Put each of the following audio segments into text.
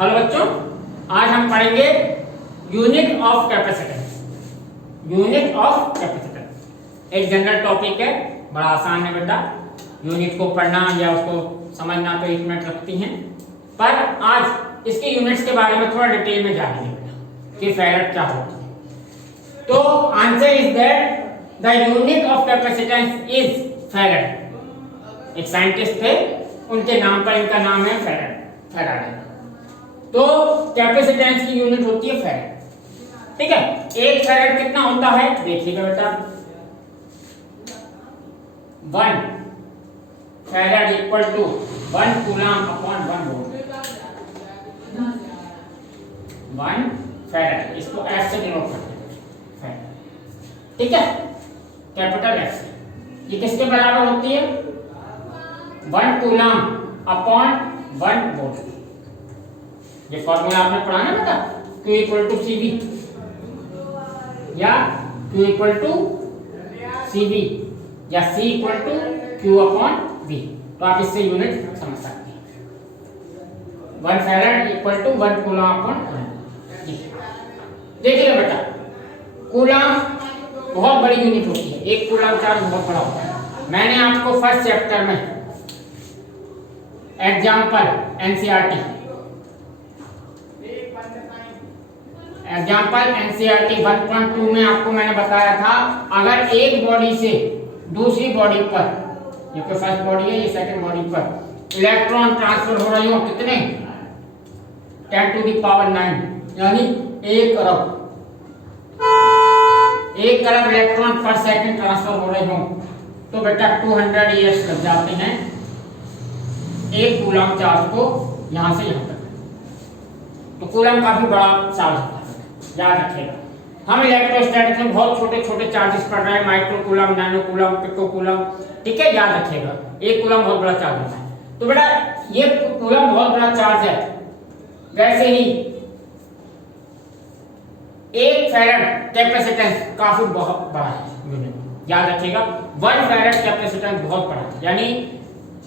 Hello बच्चों, आज हम पढ़ेंगे unit of capacitance. Unit of capacitance एक जनरल टॉपिक है, बड़ा आसान है बेटा। यूनिट को पढ़ना या उसको समझना तो 1 मिनट लगती हैं, पर आज इसके यूनिट्स के बारे में थोड़ा डिटेल में जानेंगे बेटा कि फैराड क्या होता है। तो answer is that the unit of capacitance is farad. एक साइंटिस्ट थे, उनके नाम पर इनका नाम है फैराड है। तो कैपेसिटेंस की यूनिट होती है फैराड। ठीक है, एक फैराड कितना होता है देखिएगा बेटा, 1 farad equal to 1 coulomb upon 1 volt. 1 farad, इसको F से डिनोट करते हैं फैराड। ठीक है, कैपिटल F से। ये किसके बराबर होती है? 1 कूलम अपॉन 1 वोल्ट। ये फॉर्मूला आपने पढ़ा ना बेटा, Q इक्वल टू CV या Q इक्वल टू CV या C equal to Q upon V। तो आप इससे यूनिट समझ सकते हैं। 1 farad equal to 1 coulomb upon 1। देखिए बेटा, कूलम बहुत बड़ी यूनिट होती है, एक कूलम चार्ज बहुत बड़ा होता है। मैंने आपको फर्स्ट चैप्टर में एग्जाम्पल NCERT एग्जाम्पल NCERT 1.2 में आपको मैंने बताया था, अगर एक बॉडी से दूसरी बॉडी पर, ये कोई फर्स्ट बॉडी है, ये सेकंड बॉडी पर इलेक्ट्रॉन ट्रांसफर हो रही हो, कितने 10 टू द पावर 9 यानी 1 अरब इलेक्ट्रॉन पर सेकंड ट्रांसफर हो रहे हो, तो बेटा 200 ईयर्स लग जाते हैं एक कूलम चार्ज को यहां से यहां तक। तो कूलम काफी बड़ा चार्ज होता है, याद रखिएगा। हम इलेक्ट्रोस्टैटिक्स में बहुत छोटे छोटे चार्जेस पढ़ रहे हैं, micro coulomb, nano coulomb, pico coulomb. ठीक है, याद रखिएगा, एक कूलम बहुत बड़ा चार्ज होता है। तो बेटा ये कूलम बहुत बड़ा चार्ज है, वैसे ही एक फैराड कैपेसिटेंस काफी बहुत बड़ा है, याद रखिएगा। 1 फैराड कैपेसिटेंस बहुत बड़ा है, यानी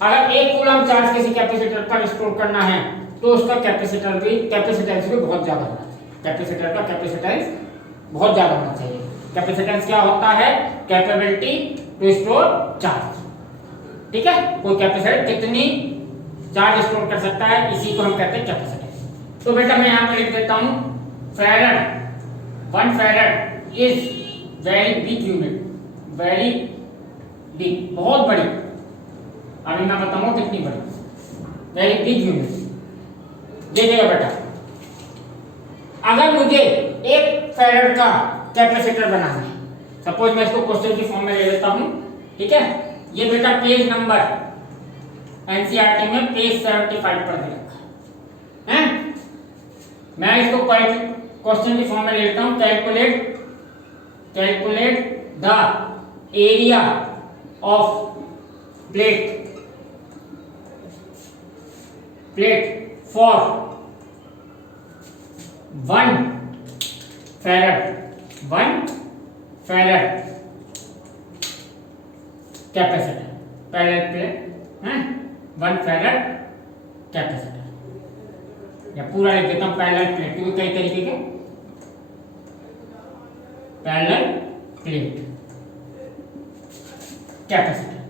अगर एक कूलम चार्ज किसी कैपेसिटर पर स्टोर करना है तो उसका कैपेसिटेंस भी बहुत ज्यादा होना चाहिए। कैपेसिटर का कैपेसिटेंस बहुत ज्यादा होना चाहिए। कैपेसिटेंस क्या होता है? Capability to store charge. ठीक है, कोई कैपेसिटर कितनी चार्ज स्टोर कर सकता है, इसी को हम कहते हैं कैपेसिटेंस। तो बेटा मैं यहां पर लिख देता हूं, farad 1 farad is very big unit, very big, बहुत बड़ी। अभी मैं बताऊंगा कितनी बड़ी, वेरी बिग यूनिट। देखिएगा बेटा, अगर मुझे 1 फैराड का कैपेसिटर बनाना है, सपोज मैं इसको क्वेश्चन की फॉर्म में ले लेता हूं। ठीक है, ये बेटा पेज नंबर NCERT में पेज 75 पर दे रखा है। मैं इसको क्वेश्चन की फॉर्म में ले लेता हूं। Calculate the area of plate for 1 farad capacitor, parallel plate है 1 फैराड कैपेसिटर, या पूरा लिख देता हूं पैरेलल प्लेट, क्योंकि कई तरीके के पैरेलल प्लेट कैपेसिटर।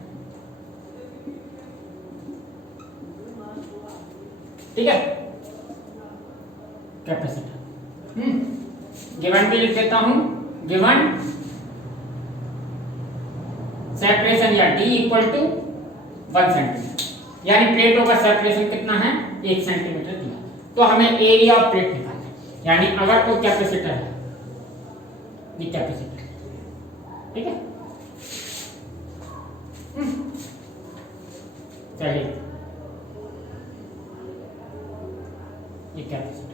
ठीक है, कैपेसिटर गिवन भी लिख देता हूं, गिवन सेपरेशन या D इक्वल टू 1 सेंटीमीटर, यानी प्लेटों का सेपरेशन कितना है 1 सेंटीमीटर दिया। तो हमें एरिया ऑफ प्लेट निकालना है, यानी अगर कोई कैपेसिटर है, ये कैपेसिटर, ठीक है। चलिए, ये कैपेसिटर,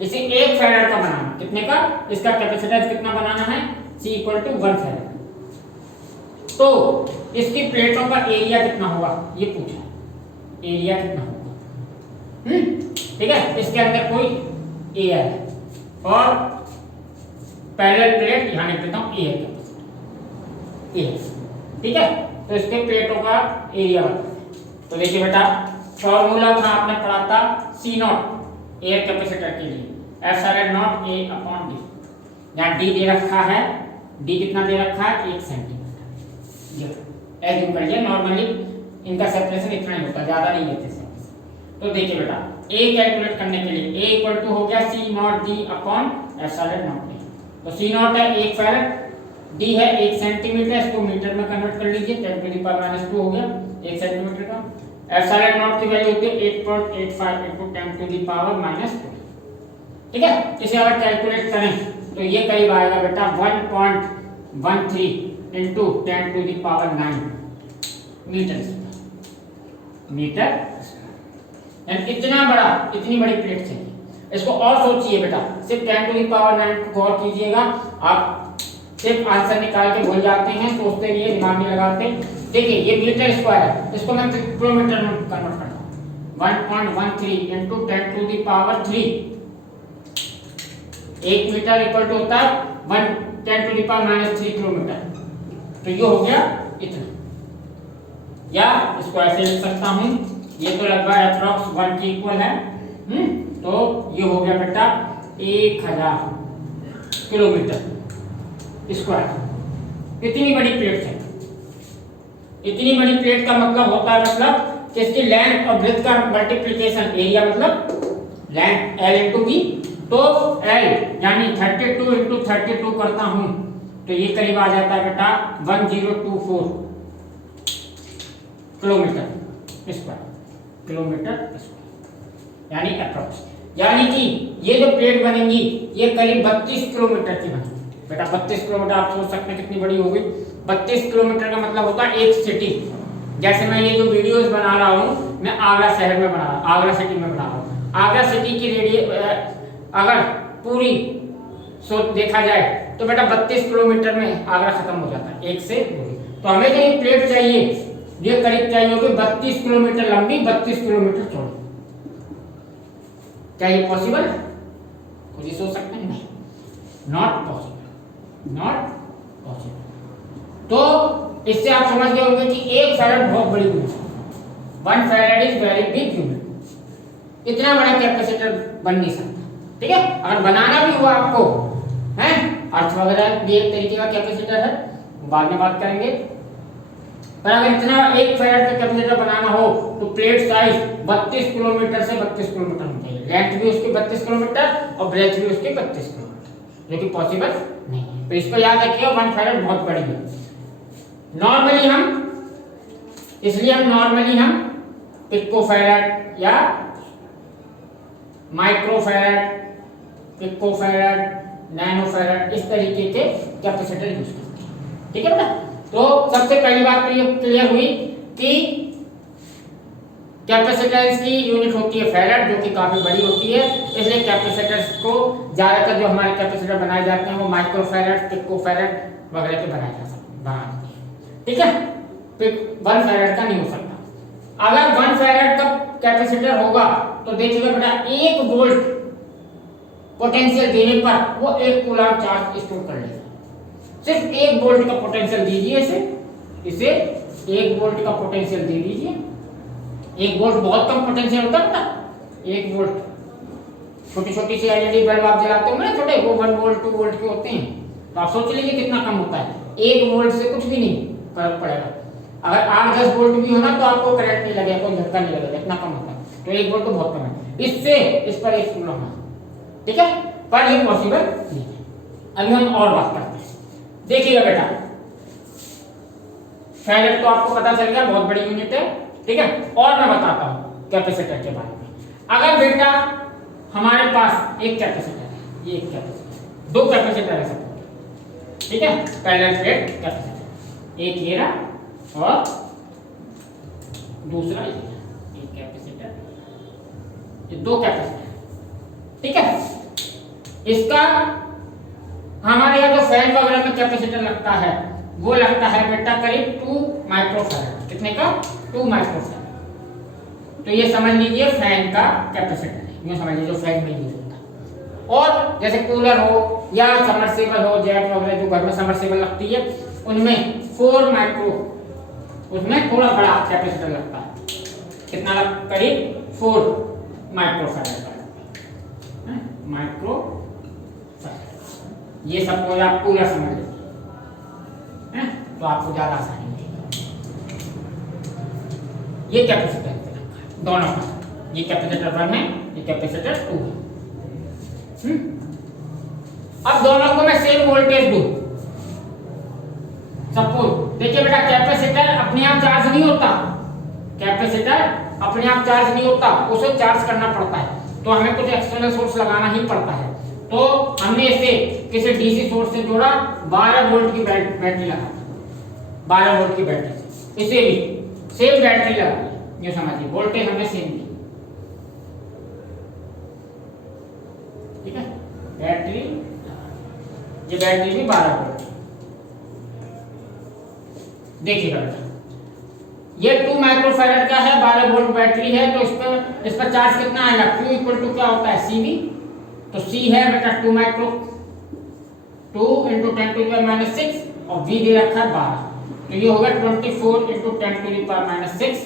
इसे 1 फैराड का बनाना, कितने का? इसका कैपेसिटेंस कितना बनाना है? C equal to 1 farad. तो इसकी प्लेटों का एरिया कितना होगा ये पूछा, एरिया कितना होगा। ठीक है, इसके अंदर कोई एयर है और पैरेलल प्लेट यहां लिख देता हूं एयर कैपेसिटर। ठीक है, तो इसके प्लेटों का एरिया बताते हैं। तो देखिए बेटा, फॉर्मूला था आपने पढ़ा था सी नॉट एयर कैपेसिटर के लिए, एप्सिलॉन नॉट ए अपॉन डी। यहाँ डी दे रखा है, डी कितना दे रखा है 1 सेंटीमीटर। ये एज्यूम करिए नॉर्मली इनका सेपरेशन इतना ही होता है, ज्यादा नहीं लेते सेपरेशन। तो देखिए बेटा ए कैलकुलेट करने के लिए ए इक्वल टू हो गया C naught D upon epsilon naught A. तो सी नॉट है 1 फैराड, डी है 1 सेंटीमीटर, इसको मीटर में कन्वर्ट कर लीजिए, 10 टू द पावर -2 हो गया 1 सेंटीमीटर का। एप्सिलॉन नॉट की वैल्यू होती है 8.85 into 10 to the power -2। ठीक है, इसे अगर कैलकुलेट करें तो ये करीब आएगा बेटा 1.13 into 10 to the power 9 metre. इतना बड़ा, इतनी बड़ी प्लेट चाहिए। इसको और सोचिए बेटा, सिर्फ 10 टू द पावर 9 को गौर कीजिएगा। आप सिर्फ आंसर निकाल के भूल जाते हैं, सोचते रहिए, दिमाग में लगाते। देखिए ये मीटर स्क्वायर है, इसको मैं किलोमीटर में कन्वर्ट करता हूं। 1.13 into 10 to the power 3, 1 metre equal to होता है 10 to the power -3 किलोमीटर। तो ये हो गया इतना, या इसको ऐसे लिख सकता हूं, ये तो लगभग अप्रॉक्स 1 के इक्वल है। तो ये हो गया बेटा 1000 किलोमीटर स्क्वायर। इतनी बड़ी प्लेट है, इतनी बड़ी प्लेट का मतलब होता है मतलब कि इसकी लेंथ और ब्रेथ का मल्टीप्लिकेशन, एरिया मतलब लेंथ L into B। तो L यानी 32 into 32 करता हूं तो ये करीब आ जाता है बेटा 1024 किलोमीटर स्क्वायर, यानी अप्रॉक्स। यानी कि ये जो प्लेट बनेंगी ये करीब 32 किलोमीटर की बनेगी। बेटा 32 किलोमीटर आप सोच सकते हैं कितनी बड़ी होगी। 32 किलोमीटर का मतलब होता है एक सिटी। जैसे मैं ये जो वीडियोस बना रहा हूँ, मैं आगरा शहर में बना रहा हूँ, आगरा सिटी में बना रहा हूँ। आगरा सिटी की अगर पूरी सोच देखा जाए तो बेटा 32 किलोमीटर में आगरा खत्म हो जाता है, एक से दूरी। तो हमें जो ये प्लेट चाहिए, ये करीब चाहिए होगी 32 किलोमीटर लंबी, 32 किलोमीटर चौड़ी। क्या ये पॉसिबल है? कुछ ही सोच सकते हैं, नहीं, नॉट पॉसिबल, नॉट पॉसिबल। तो इससे आप समझ गए होंगे कि 1 फैराड बहुत बड़ी यूनिट है। 1 farad is very big unit. इतना बड़ा कैपेसिटर बन नहीं सकता। ठीक है, अगर बनाना भी हुआ आपको, हैं, अर्थ वगैरह भी एक तरीके का कैपेसिटर है, बाद में बात करेंगे। पर अगर इतना 1 फैराड का कैपेसिटर बनाना हो तो प्लेट साइज 32 किलोमीटर से 32 किलोमीटर होनी चाहिए। लेंथ भी उसकी 32 किलोमीटर और ब्रेथ भी उसकी 32 किलोमीटर, जो कि पॉसिबल नहीं है। तो इसको याद रखिए, 1 फैराड बहुत बड़ी है। नॉर्मली हम पिको फैराड या micro farad, pico farad, nano farad, इस तरीके के कैपेसिटर यूज करते हैं। ठीक है बेटा, तो सबसे पहली बात तो ये क्लियर हुई कि कैपेसिटेंस की यूनिट होती है फैराड, जो कि काफी बड़ी होती है। इसलिए कैपेसिटर्स को ज्यादातर जो हमारे कैपेसिटर बनाए जाते हैं वो माइक्रो फैराड, पिको फैराड वगैरह के बनाए जाते हैं। ठीक है, 1 फैराड का नहीं हो सकता। अगर 1 फैराड का कैपेसिटर होगा तो देखिएगा बेटा 1 वोल्ट पोटेंशियल देने पर वो 1 कूलम चार्ज स्टोर कर लेगा। सिर्फ 1 वोल्ट का पोटेंशियल दीजिए इसे 1 वोल्ट का पोटेंशियल दे दीजिए। 1 वोल्ट बहुत कम पोटेंशियल होता है बेटा। 1 वोल्ट, छोटी छोटी सी एलईडी बल्ब आप जलाते होंगे ना छोटे, वो 1 वोल्ट 2 वोल्ट के होते हैं। तो आप सोच लीजिए कितना कम होता है। 1 वोल्ट से कुछ भी नहीं फर्क पड़ेगा। अगर 8-10 वोल्ट भी होना तो आपको करंट नहीं लगेगा, कोई झटका नहीं लगेगा, इतना कम होता है। तो 1 वोल्ट तो बहुत कम है। इससे इस पर 1 कूलम है। ठीक है, पर ये पॉसिबल नहीं है। अभी हम और बात करते हैं। देखिएगा बेटा, फैराड तो आपको पता चल गया, बहुत बड़ी यूनिट है। ठीक है, और मैं बताता हूं कैपेसिटर के बारे में। अगर बेटा हमारे पास एक कैपेसिटर है, ये एक कैपेसिटर, 2 कैपेसिटर है सब। ठीक है, पैरेलल प्लेट कैपेसिटर, एक ये रहा और दूसरा ये, एक कैपेसिटर, ये 2 कैपेसिटर। ठीक है, इसका हमारे यहाँ जो फैन वगैरह में कैपेसिटर लगता है वो लगता है बेटा करीब 2 माइक्रोफैराड। कितने का? 2 माइक्रोफैराड। तो ये समझ लीजिए फैन का कैपेसिटर है, ये समझ लीजिए जो फैन में यूज होता है। और जैसे कूलर हो या सबमर्सिबल हो, जेट वगैरह जो घर में सबमर्सिबल लगती है, उनमें 4 माइक्रो, उसमें थोड़ा बड़ा कैपेसिटर लगता है। कितना करीब 4 माइक्रोफैराड माइक्रो, ये सपोज आप पूरा समझ लीजिए तो आपको ज्यादा आसानी होगी। ये कैपेसिटेंस दोनों का, ये कैपेसिटर 1 है, ये कैपेसिटर 2 है। अब दोनों को मैं सेम वोल्टेज दूं। सपोज देखिए बेटा, कैपेसिटर अपने आप चार्ज नहीं होता, कैपेसिटर अपने आप चार्ज नहीं होता, उसे चार्ज करना पड़ता है, तो हमें कुछ एक्सटर्नल सोर्स लगाना ही पड़ता है। तो हमने इसे किसी डीसी सोर्स से जोड़ा, 12 वोल्ट की बैटरी लगा, 12 वोल्ट की बैटरी से इसे भी सेम बैटरी लगा, ये समझिए वोल्टेज हमने सेम दी, ठीक है। बैटरी, ये बैटरी भी 12 वोल्ट। देखिएगा बेटा, ये 2 माइक्रोफैराड का है, 12 वोल्ट बैटरी है, तो इस पर चार्ज कितना आएगा, Q इक्वल टू क्या होता है, CV। तो C है बेटा 2 माइक्रो, 2 × 10⁻⁶ और V दे रखा है 12, तो ये होगा 24 × 10⁻⁶,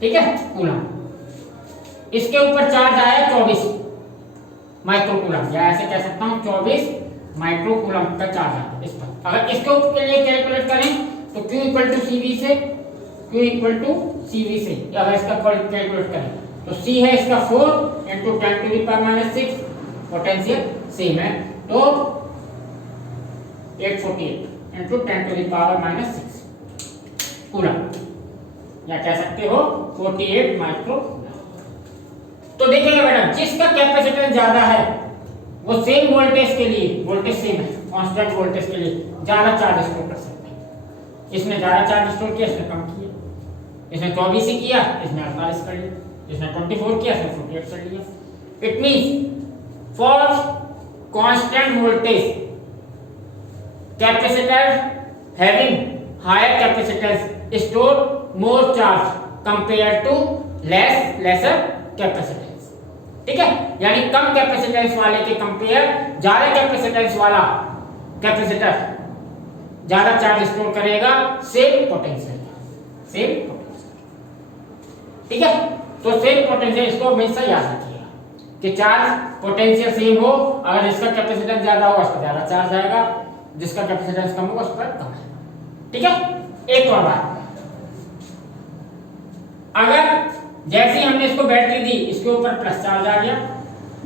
ठीक है, कूलम। इसके ऊपर चार्ज आया 24 माइक्रो कूलम, या ऐसे कह सकता हूँ 24 माइक्रो कूलम का चार्ज आया इस पर। अगर इसके ऊपर के लिए कैलकुलेट करें तो Q इक्वल टू CV से, Q इक्वल टू CV से अगर इसका कैलकुलेट करें तो C है इसका 4 × 10⁻⁶, पोटेंशियल सेम है, तो 848 × 10⁻⁶ कूलम, या कह सकते हो 48 माइक्रो। तो देखिएगा बेटा, जिसका कैपेसिटेंस ज्यादा है वो सेम वोल्टेज के लिए, वोल्टेज सेम है, कांस्टेंट वोल्टेज के लिए ज्यादा चार्ज स्टोर कर सकते हैं। इसने ज्यादा चार्ज स्टोर किया, इसने कम किया, इसने 24 ही किया, इसने 48 कर लिया, इसने 24 किया, इसने 48 कर लिया। It means for constant voltage capacitor having higher capacitance store more charge compare to lesser capacitance, ठीक है। यानी कम कैपेसिटेंस वाले के कंपेयर ज्यादा कैपेसिटेंस वाला कैपेसिटर ज्यादा चार्ज स्टोर करेगा, सेम पोटेंशियल, सेम पोटेंशियल, ठीक है। तो सेम पोटेंशियल, इसको हमेशा याद रखिएगा कि चार्ज पोटेंशियल सेम हो, अगर इसका कैपेसिटेंस ज्यादा होगा उस पर ज्यादा चार्ज आएगा, जिसका कैपेसिटेंस कम होगा उस पर कम आएगा, ठीक है। एक और बात, अगर जैसे ही हमने इसको बैटरी दी, इसके ऊपर प्लस चार्ज आ गया,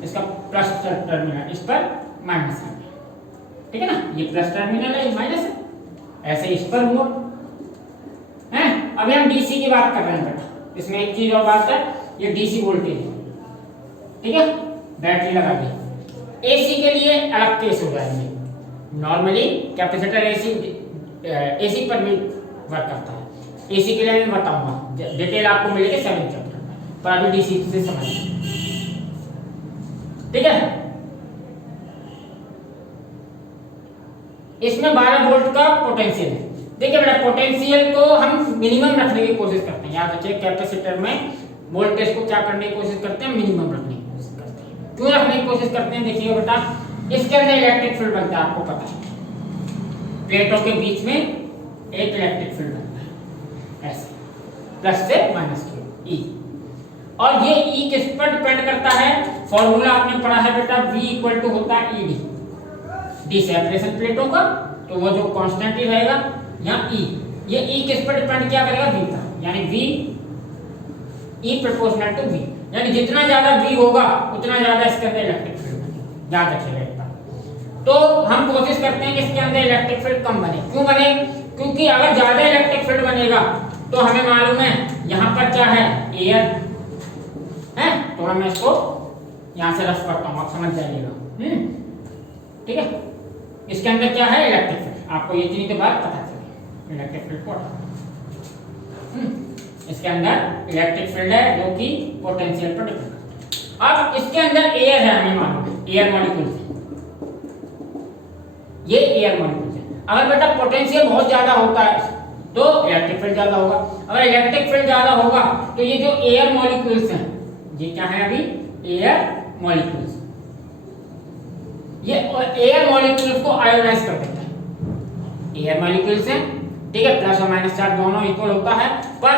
इसका प्लस टर्मिनल, इस पर माइनस आ गया, ठीक है ना, ये प्लस टर्मिनल है, ये माइनस है, ऐसे इस पर हुआ है। अभी हम डीसी की बात कर रहे हैं बेटा, इसमें एक चीज और बात है, ये डीसी वोल्टेज है, ठीक है, बैटरी लगा दी। एसी के लिए अलग केस हो जाएंगे, नॉर्मली कैपेसिटर एसी पर भी वर्क करता है, एसी के लिए मैं बताऊंगा, डिटेल आपको मिलेगी 7th चैप्टर में, पर अभी डीसी से समझिए, ठीक है। इसमें 12 वोल्ट का पोटेंशियल है। देखिए बेटा, पोटेंशियल को हम मिनिमम रखने की कोशिश करते हैं, याद रखिए कैपेसिटर में वोल्टेज को क्या करने की कोशिश करते हैं, मिनिमम रखने की कोशिश करते हैं। क्यों रखने की कोशिश करते हैं, देखिए बेटा, इसके अंदर इलेक्ट्रिक फील्ड बनता है, आपको पता है, प्लेटों के बीच में एक इलेक्ट्रिक फील्ड बनता है, ऐसे प्लस से माइनस की ई, और ये ई किस पर डिपेंड करता है, फॉर्मूला आपने पढ़ा है बेटा, V इक्वल टू होता है ईडी, डी सेपरेशन प्लेटों का, तो वो जो कांस्टेंट ही रहेगा यहाँ ई, ये ई किस पर डिपेंड किया करेगा, V पर, यानी V E proportional to V, यानी जितना ज्यादा V होगा उतना ज्यादा इसके अंदर इलेक्ट्रिक फील्ड बनेगा, याद रखिएगा एक बात। तो हम कोशिश करते हैं कि इसके अंदर इलेक्ट्रिक फील्ड कम बने, क्यों बने, क्योंकि अगर ज्यादा इलेक्ट्रिक फील्ड बनेगा तो हमें मालूम है यहाँ पर क्या है, एयर है, तो मैं इसको यहाँ से रफ करता हूँ, आप समझ जाइएगा, ठीक है। इसके अंदर क्या है, इलेक्ट्रिक फील्ड, आपको ये इतनी के बाद पता चलेगा इलेक्ट्रिक फील्ड को, इसके अंदर इलेक्ट्रिक फील्ड है जो कि पोटेंशियल पर डिपेंड करता है। अब इसके अंदर एयर है, हमें मालूम है, एयर मॉलिक्यूल्स है, ये एयर मॉलिक्यूल्स है। अगर बेटा पोटेंशियल बहुत ज्यादा होता है तो इलेक्ट्रिक फील्ड ज्यादा होगा, अगर इलेक्ट्रिक फील्ड ज्यादा होगा तो ये जो एयर मॉलिक्यूल्स हैं, ये क्या है अभी, एयर मॉलिक्यूल्स, ये एयर मॉलिक्यूल्स को आयोनाइज कर देता है, एयर मॉलिक्यूल्स हैं, ठीक है, प्लस और माइनस चार्ज दोनों इक्वल होता है, पर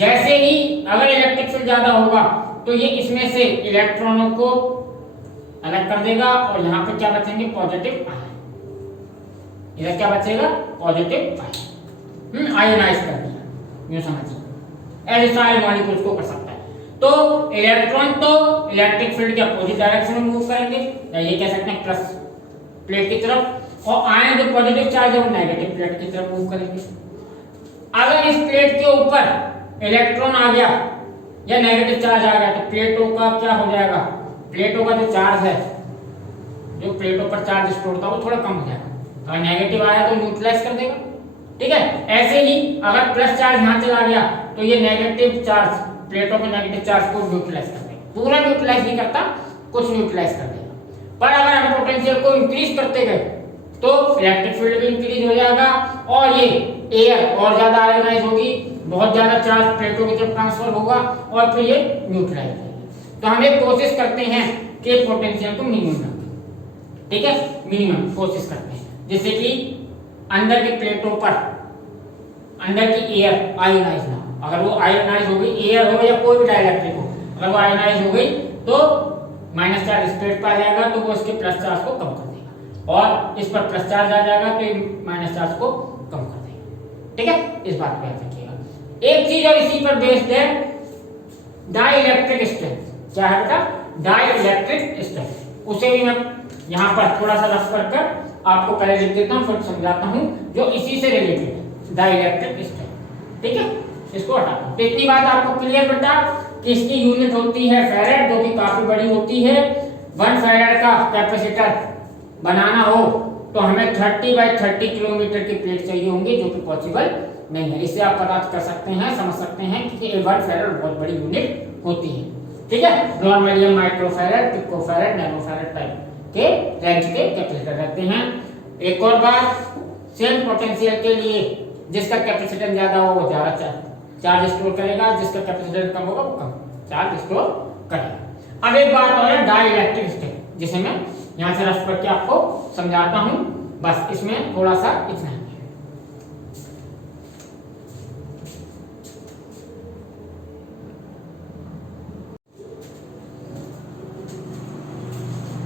जैसे ही अगर इलेक्ट्रिक फील्ड ज्यादा होगा तो ये इसमें से इलेक्ट्रॉनों को अलग कर देगा और यहाँ पे क्या बचेंगे पॉजिटिव आयन। इधर क्या बचेगा पॉजिटिव आयन, आयनाइज कर दिया, यूं समझिए। ऐसे सारे मॉलिक्यूल्स को कर सकता है। तो इलेक्ट्रॉन तो इलेक्ट्रिक फील्ड के अपोजिट डायरेक्शन में मूव करेंगे, या ये कह सकते हैं प्लस प्लेट की तरफ, और आयन जो पॉजिटिव चार्ज है वो नेगेटिव प्लेट की तरफ मूव करेंगे। अगर इस प्लेट के ऊपर इलेक्ट्रॉन आ गया या नेगेटिव चार्ज आ गया तो प्लेटों का क्या हो जाएगा, प्लेटों का जो चार्ज है, जो प्लेटों पर चार्ज स्टोर होता है वो थोड़ा कम हो जाएगा। अगर नेगेटिव आया तो न्यूट्रलाइज कर देगा, ठीक है। ऐसे ही अगर प्लस चार्ज यहाँ चला गया तो ये नेगेटिव चार्ज, प्लेटों के नेगेटिव चार्ज को न्यूट्रलाइज कर देगा। पूरा न्यूट्रलाइज नहीं करता, कुछ न्यूट्रलाइज कर देगा। पर अगर हम पोटेंशियल को इंक्रीज करते गए तो इलेक्ट्रिक फील्ड भी इंक्रीज हो जाएगा और ये एयर और ज्यादा आयोनाइज होगी, बहुत ज्यादा चार्ज प्लेटों की तरफ ट्रांसफर होगा और फिर ये न्यूट्रलाइज होगी। तो हम एक कोशिश करते हैं कि पोटेंशियल को मिनिमम रखें, ठीक है, मिनिमम कोशिश करते हैं, जैसे कि अंदर की प्लेटों पर अंदर की एयर आयोनाइज ना हो। अगर वो आयोनाइज हो गई, एयर हो या कोई भी डाइलेक्ट्रिक हो, अगर वो आयोनाइज हो गई तो माइनस चार्ज स्प्रेड पर आ जाएगा तो वो इसके प्लस चार्ज को कम कर देगा, और इस पर प्लस चार्ज आ जाएगा तो ये माइनस चार्ज को कम कर देगा, ठीक है। इस बात को याद रखिएगा। एक चीज और इसी पर बेस्ड है डाइलेक्ट्रिक स्ट्रेंथ। क्या है बेटा, डाइलेक्ट्रिक स्ट्रेंथ। उसे भी मैं यहाँ पर थोड़ा सा रफ कर आपको पहले लिख देता हूँ, फिर समझाता हूँ, जो इसी से रिलेटेड है, डाइलेक्ट्रिक स्ट्रेंथ, ठीक है। इसको हटा दो। तो इतनी बात आपको क्लियर बेटा कि इसकी यूनिट होती है फैरेड, जो कि काफी बड़ी होती है। 1 फैरेड का कैपेसिटर बनाना हो तो हमें 30/30 किलोमीटर की प्लेट चाहिए होंगी, जो कि पॉसिबल नहीं है। इससे आप पता कर सकते हैं, समझ सकते हैं कि 1 फैरेड बहुत बड़ी यूनिट होती है, ठीक है। नॉर्मली हम माइक्रोफैरेड, पिकोफैरेड, नैनोफैरेड टाइप के रेंज के कैपेसिटर रखते हैं। एक और बात, सेम पोटेंशियल के लिए जिसका कैपेसिटेंस ज्यादा हो वो ज्यादा चार्ज स्टोर करेगा, जिसका कैपेसिटेंस कम होगा वो कम चार्ज स्टोर करेगा। अब एक बात और है डाइलेक्ट्रिक स्ट्रेंथ, जिसे मैं यहां से रफ करके आपको समझाता हूं, बस इसमें थोड़ा सा इतना है।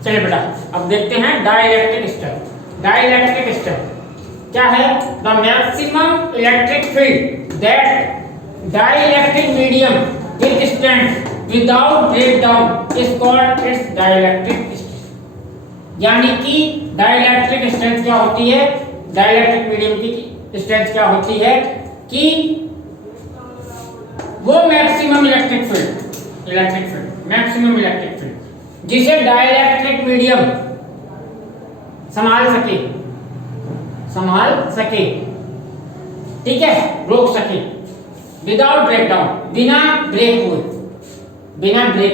चलिए बेटा अब देखते हैं डाइलेक्ट्रिक स्ट्रेंथ। डाइलेक्ट्रिक स्ट्रेंथ क्या है? The maximum electric field that dielectric medium with strength without breakdown is called its dielectric strength. यानी कि डाइलेक्ट्रिक स्ट्रेंथ क्या होती है, डाइलेक्ट्रिक मीडियम की स्ट्रेंथ क्या होती है कि वो maximum electric field maximum electric field जिसे डाइलेक्ट्रिक मीडियम संभाल सके, ठीक है, रोक सके, विदाउट ब्रेकडाउन, बिना ब्रेक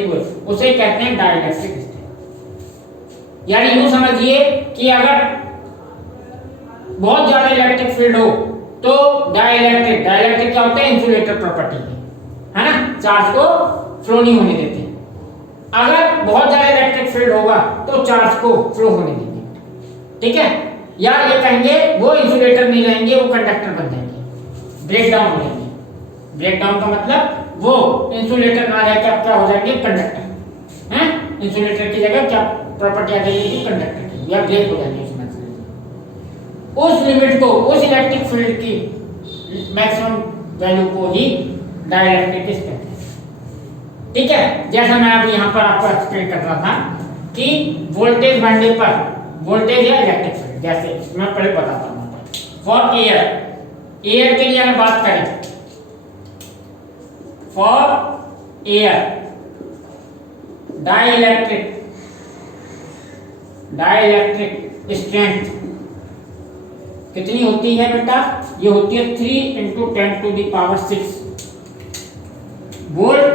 हुए उसे कहते हैं डाइलेक्ट्रिक स्ट्रेंथ। यानी यूं समझिए कि अगर बहुत ज्यादा इलेक्ट्रिक फील्ड हो तो डाइलेक्ट्रिक क्या होता है, इंसुलेटर प्रॉपर्टी है ना, चार्ज को फ्लो नहीं होने देते। अगर बहुत ज्यादा इलेक्ट्रिक फील्ड होगा तो चार्ज को फ्लो होने देंगे, ठीक है। या ये कहेंगे वो इंसुलेटर नहीं रहेंगे, वो कंडक्टर बन जाएंगे, ब्रेकडाउन हो जाएंगे। ब्रेकडाउन का मतलब वो इंसुलेटर ना रह के अब क्या हो जाएंगे, कंडक्टर हैं। इंसुलेटर की जगह क्या प्रॉपर्टी आ जाएगी, कंडक्टर की, या ब्रेक हो जाएंगे। उस लिमिट को, उस इलेक्ट्रिक फील्ड की मैक्सिमम वैल्यू को ही डाइलेक्ट्रिक स्ट्रेंथ है, ठीक है। जैसा मैं अभी यहाँ पर आपको एक्सप्लेन कर रहा था कि वोल्टेज बढ़ने पर, वोल्टेज या इलेक्ट्रिक फील्ड, जैसे मैं पहले बताता हूँ। फॉर एयर के लिए अगर बात करें, फॉर एयर डाइलेक्ट्रिक स्ट्रेंथ कितनी होती है बेटा? ये होती है 3 × 10⁶ वोल्ट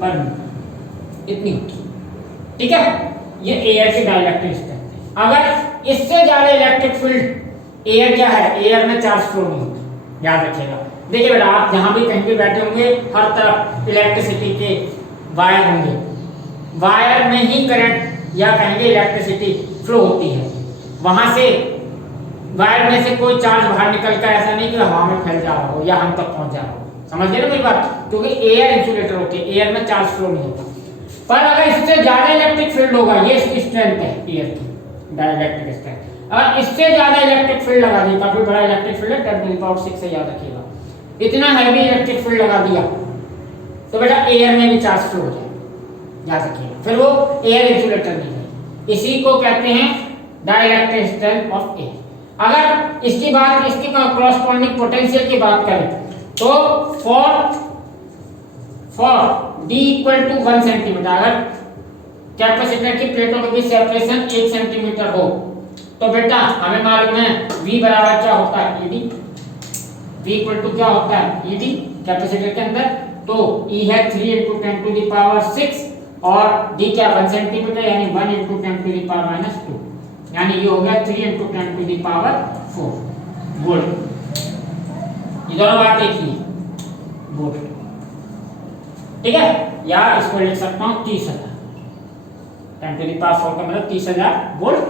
पर मीटर, इतनी होती है, ठीक है। ये एयर की डाइलेक्ट्रिक स्ट्रेंथ है। अगर इससे ज्यादा इलेक्ट्रिक फील्ड, एयर क्या है, एयर में चार्ज फ्लो नहीं होता, याद रखिएगा। देखिए बेटा, आप जहां भी कहीं भी बैठे होंगे हर तरफ इलेक्ट्रिसिटी के वायर होंगे, वायर में ही करंट या कहेंगे इलेक्ट्रिसिटी फ्लो होती है। वहां से वायर में से कोई चार्ज बाहर निकल कर ऐसा नहीं कि हवा में फैल जा रहा हो या हम तक पहुंच जा रहा हो, समझ गए ना मेरी बात, क्योंकि एयर इंसुलेटर होती है, एयर में चार्ज फ्लो नहीं होता। पर अगर इससे ज्यादा इलेक्ट्रिक फील्ड होगा, ये इसकी स्ट्रेंथ है एयर की, डाइलेक्ट्रिक स्ट्रेंथ, अगर इससे ज्यादा इलेक्ट्रिक फील्ड लगा दी, काफी बड़ा इलेक्ट्रिक फील्ड है 10⁻⁶ से याद रखिएगा, इतना हैवी इलेक्ट्रिक फील्ड लगा दिया तो बेटा एयर में भी चार्ज फ्लो हो जाए, याद रखिएगा, फिर वो एयर इंसुलेटर नहीं है। इसी को कहते हैं डाइलेक्ट्रिक स्ट्रेंथ ऑफ एयर। अगर इसकी बात, इसकी कॉरस्पॉन्डिंग पोटेंशियल की बात करें तो for D equal to 1 centimetre, अगर कैपेसिटर की प्लेटों के बीच सेपरेशन 1 सेंटीमीटर हो तो बेटा हमें मालूम है V बराबर क्या होता है ED, V इक्वल टू क्या होता है ED कैपेसिटर के अंदर, तो E है 3 × 10⁻⁶ और D क्या 1 सेंटीमीटर यानी 1 × 10⁻⁻², यानी ये हो गया 3 × 10⁴ वोल्ट। ये दोनों बात एक ही वोल्ट, ठीक है, या इसको लिख सकता हूं 30,000, 10⁴ का मतलब 30,000 वोल्ट,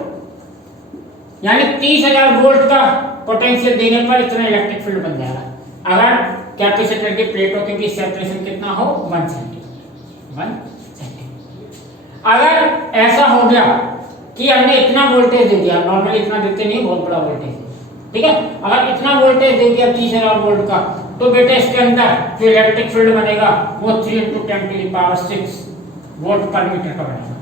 यानी 30,000 वोल्ट का पोटेंशियल देने पर इतना इलेक्ट्रिक फील्ड बन जाएगा अगर कैपेसिटर की प्लेटों के बीच सेपरेशन कितना हो 1 सेंटीमीटर, 1 सेंटीमीटर। अगर ऐसा हो गया कि हमने इतना वोल्टेज दे दिया, नॉर्मली इतना देते नहीं, बहुत बड़ा वोल्टेज, ठीक है, अगर इतना वोल्टेज दे दिया 30,000 वोल्ट का, तो बेटा इसके अंदर जो इलेक्ट्रिक फील्ड बनेगा वो 3 × 10⁻⁶ वोल्ट पर मीटर का बनेगा,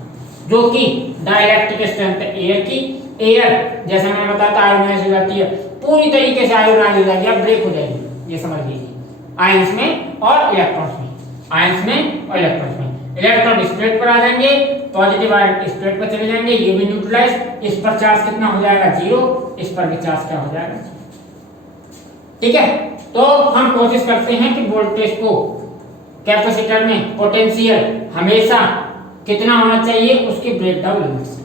जो कि डाइलेक्ट्रिक स्ट्रेंथ है एयर की। एयर जैसे मैंने बताया था आयोनाइज हो जाती है, पूरी तरीके से आयोनाइज हो जाएगी, अब ब्रेक हो जाएगी, ये समझ लीजिए, आयंस में और इलेक्ट्रॉन्स में, आयंस में और इलेक्ट्रॉन्स में। इलेक्ट्रॉन स्टेट पर आ जाएंगे, पॉजिटिव आयन स्टेट पर चले जाएंगे, ये भी न्यूट्रलाइज, इस पर चार्ज कितना हो जाएगा 0, इस पर भी चार्ज क्या हो जाएगा, ठीक है। तो हम कोशिश करते हैं कि वोल्टेज को कैपेसिटर में पोटेंशियल हमेशा कितना होना चाहिए, उसकी ब्रेकडाउन लिमिट्स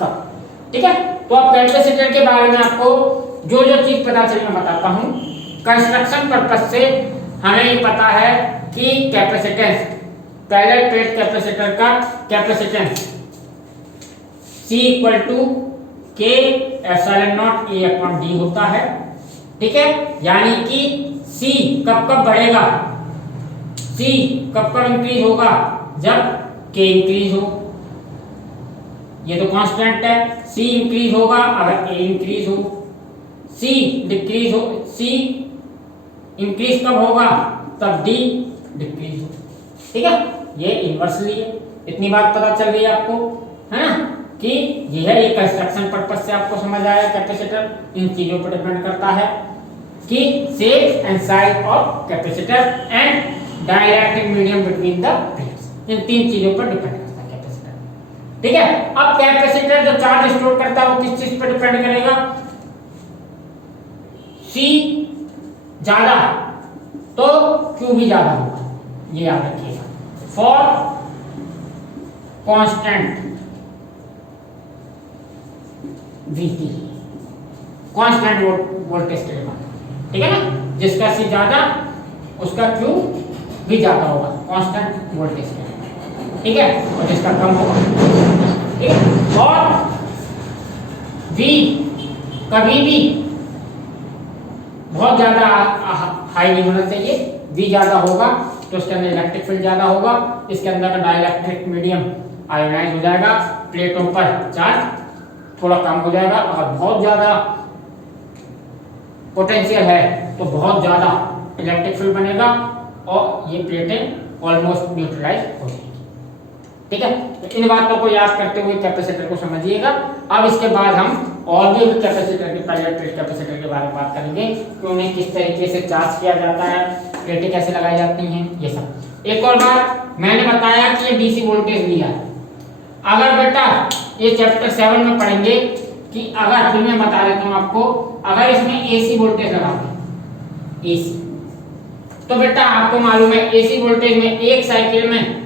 कब, ठीक है। तो अब कैपेसिटर के बारे में आपको जो जो चीज पता चली मैं बताता हूं। कंस्ट्रक्शन पर्पस से हमें ये पता है कि कैपेसिटेंस, पैरेलल प्लेट कैपेसिटर का कैपेसिटेंस C = K ε0 A/d होता है, ठीक है, यानी कि C कब कब बढ़ेगा, C कब कब इंक्रीज होगा, जब K इंक्रीज हो, ये तो कांस्टेंट है, C इंक्रीज होगा अगर A इंक्रीज हो, C डिक्रीज हो, C इंक्रीज कब होगा, तब D डिक्रीज हो, ठीक है, ये इनवर्सली है। इतनी बात पता चल गई आपको, है ना, कि ये है, ये कंस्ट्रक्शन पर्पस से आपको समझ आया। कैपेसिटर इन चीजों पर डिपेंड करता है कि shape and size of capacitor and dielectric medium between the plates, इन 3 चीजों पर डिपेंड करता है कैपेसिटर, ठीक है। अब कैपेसिटर जो चार्ज स्टोर करता है वो किस चीज पर डिपेंड करेगा, C ज्यादा तो Q भी ज्यादा होगा, ये याद रखिएगा। For constant VT, constant voltage के लिए, ठीक है ना, जिसका C ज्यादा उसका Q भी ज्यादा होगा कांस्टेंट वोल्टेज के लिए, ठीक है, और जिसका कम होगा, ठीक है। और V कभी भी बहुत ज्यादा हाई नहीं होना चाहिए, V ज्यादा होगा तो उसके अंदर इलेक्ट्रिक फील्ड ज्यादा होगा, इसके अंदर का डाइलेक्ट्रिक मीडियम आयोनाइज हो जाएगा, प्लेटों पर चार्ज थोड़ा कम हो जाएगा। अगर बहुत ज्यादा पोटेंशियल है तो बहुत ज्यादा इलेक्ट्रिक फील्ड बनेगा और ये प्लेटें ऑलमोस्ट न्यूट्रलाइज हो जाएगी, ठीक है। तो इन बातों को याद करते हुए कैपेसिटर को समझिएगा। अब इसके बाद हम और भी कैपेसिटर के, पैरेलल प्लेट कैपेसिटर के बारे में बात करेंगे कि उन्हें किस तरीके से चार्ज किया जाता है, प्लेटें कैसे लगाई जाती हैं, ये सब। एक और बात मैंने बताया कि ये डीसी वोल्टेज लिया है, अगर बेटा ये चैप्टर 7 में पढ़ेंगे कि अगर, फिर मैं बता देता हूँ आपको, अगर इसमें एसी वोल्टेज लगा दें, एसी, तो बेटा आपको मालूम है एसी वोल्टेज में एक साइकिल में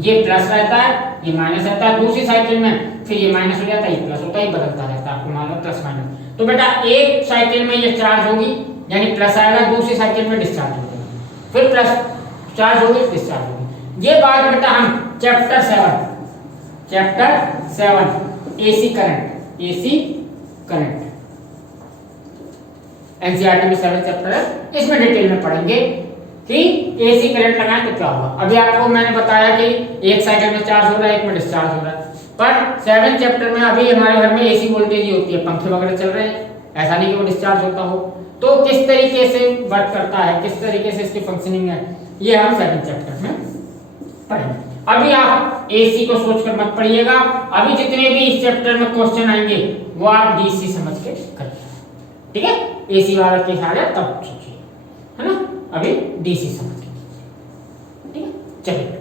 ये प्लस रहता है, ये माइनस रहता है, दूसरी साइकिल में फिर ये माइनस हो जाता है, ये प्लस होता है, ये बदलता रहता है, आपको मालूम है प्लस माइनस। तो बेटा एक साइकिल में ये चार्ज होगी यानी प्लस आएगा, दूसरी साइकिल में डिस्चार्ज होगी, फिर प्लस चार्ज होगी, डिस्चार्ज होगी। ये बात बेटा हम चैप्टर 7 एसी करंट एनसीईआरटी में 7 चैप्टर है, इसमें डिटेल में पढ़ेंगे कि एसी करंट लगाएं तो क्या होगा। अभी आपको मैंने बताया कि एक साइकिल में चार्ज हो रहा है, एक में डिस्चार्ज हो रहा है, पर 7 चैप्टर में अभी हमारे घर में एसी वोल्टेज ही होती है, पंखे वगैरह चल रहे हैं, ऐसा नहीं कि वो डिस्चार्ज होता हो। तो किस तरीके से वर्क करता है, किस तरीके से इसकी फंक्शनिंग है, ये हम 7 चैप्टर में पढ़ेंगे। अभी आप एसी को सोचकर मत पढ़िएगा, अभी जितने भी इस चैप्टर में क्वेश्चन आएंगे वो आप डीसी समझ के करिए, ठीक है। एसी वाला केस आ जाए तब सोचिए, है ना, अभी डीसी समझ के, ठीक है। चलिए।